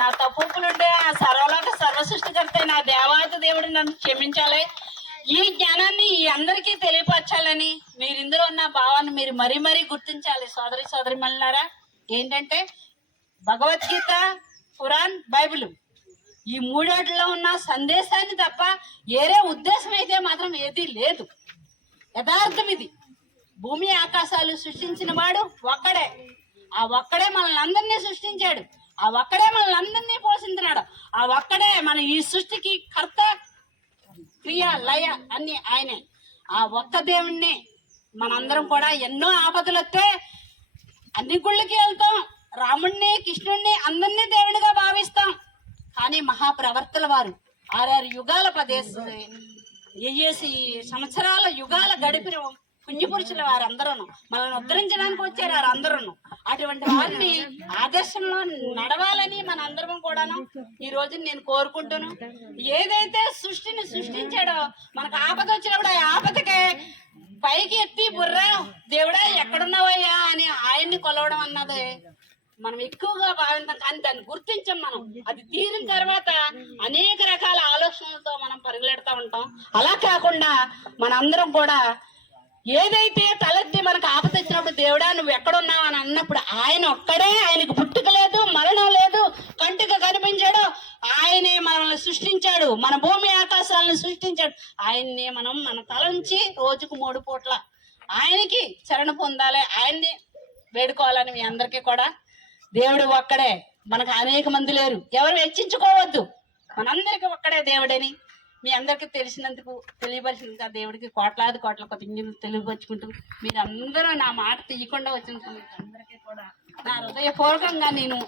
నా తప్పులుంటే ఆ సర్వలోక సర్వ సృష్టికర్త నా దేవాతి దేవుడు నన్ను క్షమించాలి. ఈ జ్ఞానాన్ని అందరికీ తెలియపరచాలని మీరు ఇందులో ఉన్న భావాన్ని మీరు మరీ మరీ గుర్తించాలి. సోదరి మళ్ళారా, ఏంటంటే భగవద్గీత, ఖురాన్, బైబిల్ ఈ మూడేట్లో ఉన్న సందేశాన్ని తప్ప ఏరే ఉద్దేశం అయితే మాత్రం ఏదీ లేదు. యథార్థం ఇది. భూమి ఆకాశాలు సృష్టించిన వాడు ఒక్కడే. ఆ ఒక్కడే మనల్ని అందరినీ సృష్టించాడు. ఆ ఒక్కడే మనల్ని అందరినీ పోషించినాడు. ఆ ఒక్కడే మన ఈ సృష్టికి కర్త, క్రియ, లయ అన్ని ఆయనే. ఆ ఒక్క దేవుణ్ణి మనందరం కూడా ఎన్నో ఆపదలు వస్తే అన్ని గుళ్ళకి వెళ్తాం, రాముణ్ణి, కృష్ణుణ్ణి అందరినీ దేవుడిగా భావిస్తాం. కానీ మహాప్రవర్తల వారు 6 యుగాల 10 సంవత్సరాల యుగాల గడిపిన పుణ్యపురుషుల వారందరూ మనల్ని ఉద్ధరించడానికి వచ్చారు. వారందరూ అటువంటి వారిని ఆదర్శంలో నడవాలని మన అందరం కూడాను ఈ రోజు నేను కోరుకుంటాను. ఏదైతే సృష్టిని సృష్టించాడో మనకు ఆపద వచ్చినప్పుడు ఆ ఆపదకే పైకి ఎత్తి బుర్ర దేవుడా ఎక్కడున్నావయ్యా అని ఆయన్ని కొలవడం అన్నది మనం ఎక్కువగా భావించాం. కానీ దాన్ని గుర్తించాం. మనం అది తీరిన తర్వాత అనేక రకాల ఆలోచనలతో మనం పరిగెడతా ఉంటాం. అలా కాకుండా మనందరం కూడా ఏదైతే తలెత్తి మనకు ఆపద వచ్చినప్పుడు దేవుడా నువ్వు ఎక్కడున్నావు అని అన్నప్పుడు ఆయన ఒక్కడే, ఆయనకు పుట్టుక లేదు, మరణం లేదు, కంటికి కనిపించాడు. ఆయనే మనల్ని సృష్టించాడు, మన భూమి ఆకాశాలను సృష్టించాడు. ఆయన్ని మనం మన తల నుంచి రోజుకు 3 పూట్ల ఆయనకి శరణ పొందాలి, ఆయన్ని వేడుకోవాలని మీ అందరికీ కూడా. దేవుడు ఒక్కడే, మనకు అనేక మంది లేరు. ఎవరు హెచ్చించుకోవద్దు, మనందరికీ ఒక్కడే దేవుడని మీ అందరికీ తెలిసినందుకు తెలియపరిచినందుకు ఆ దేవుడికి కోట్లాది కోట్ల తెలియపరుచుకుంటూ మీరందరూ నా మాట తీయకుండా వచ్చినందుకు అందరికీ కూడా నా హృదయపూర్వకంగా నేను